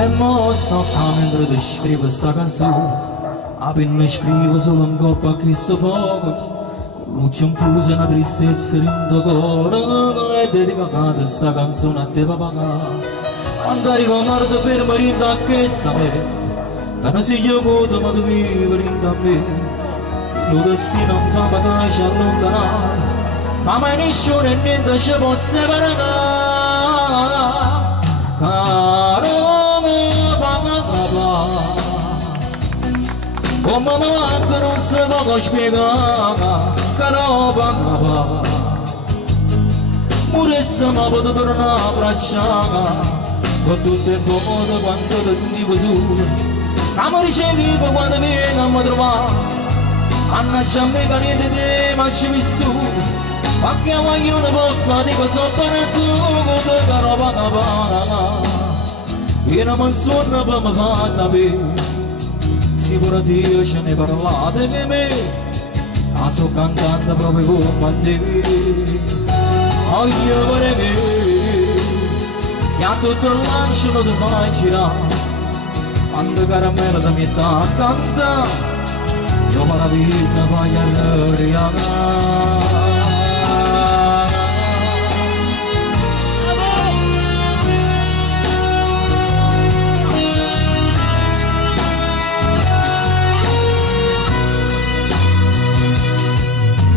E mo sto mentre ti scrivo sta canzone, a penna scrivo solo un coppa a questo fuoco, con l'occhio infuso e una tristezza in tuo cuore, e dedicata sta canzone a te papà. Quando ricordo per morire da questa mente, te ne sei avuto ma tu vivere in da me, che il destino non fa magari ci allontanare, ma mai nessuno e niente ci può separare. Come manca non si può spiegare, caro papà. Morisse ma potevo tornare a abbracciare, con tutto il modo quando ti sentivo solo, che mi ricevevo quando vieni a mi trovare. Mannaggia a me che niente di te ma ci vissuto, ma che voglio può fare di questo parattuto, caro papà. Io non mi suono per mi far sapere, sicuro Dio ce ne parlate di me, ma sto cantando proprio come a te. Voglio per me, se a tutto il lancio lo ti fai girare, quando caramella da metà canta, io paradiso voglio arrivare.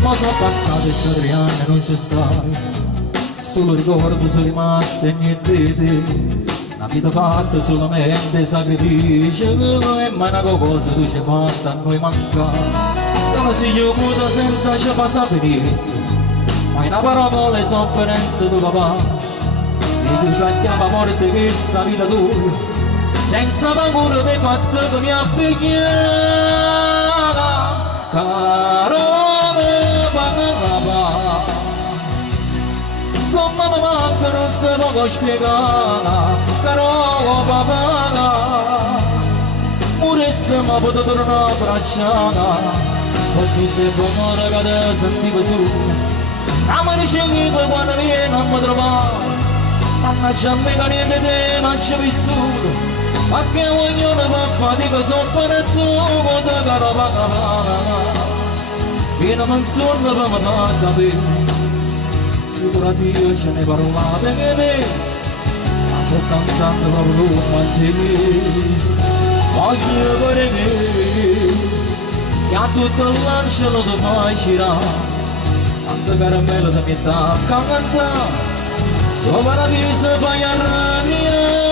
Ma sono passati 4 anni e non c'è stai, solo ricordo sono rimasto e niente di te. La vita fatta solamente sacrificio, e mai una cosa tu ci hai fatta a noi mancare. Come si chiude senza ci passa per niente, mai una parola le sofferenze tu papà. E tu sai chiama morte che sa vita tua, senza paura di fatto che mi appicchiare. Caro come mi manca non si può spiegare, caro papà. Morisse ma potevo tornare a abbracciare, con tutte le buone che ti sentivo su, ma mi ricevevo quando vieni a mi trovare. Mannaggia a me che niente di te non ci vissuto, ma che ognuno può fare di questo parattuto, caro papà. Io non mi suono per mi far sapere, sicuro Dio ce ne parlate che me, ma sto cantando proprio come a te. Voglio per me, se a tutto il lancio lo ti fai girare, quando caramella da metà canta, io paradiso vai a arrabbiare.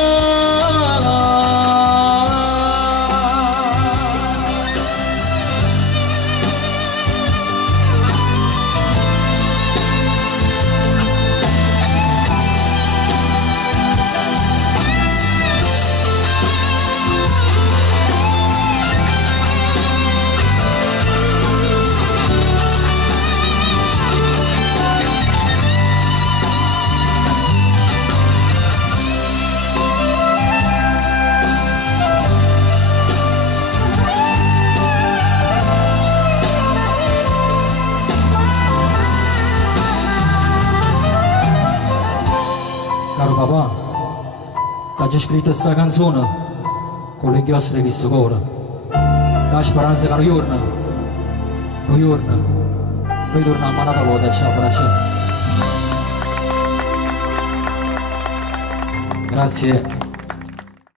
Caro papà, ti già scritto questa canzone con le inchiostri di questo cuore, la speranza che un giorno, noi torniamo a una volta, ciao, grazie.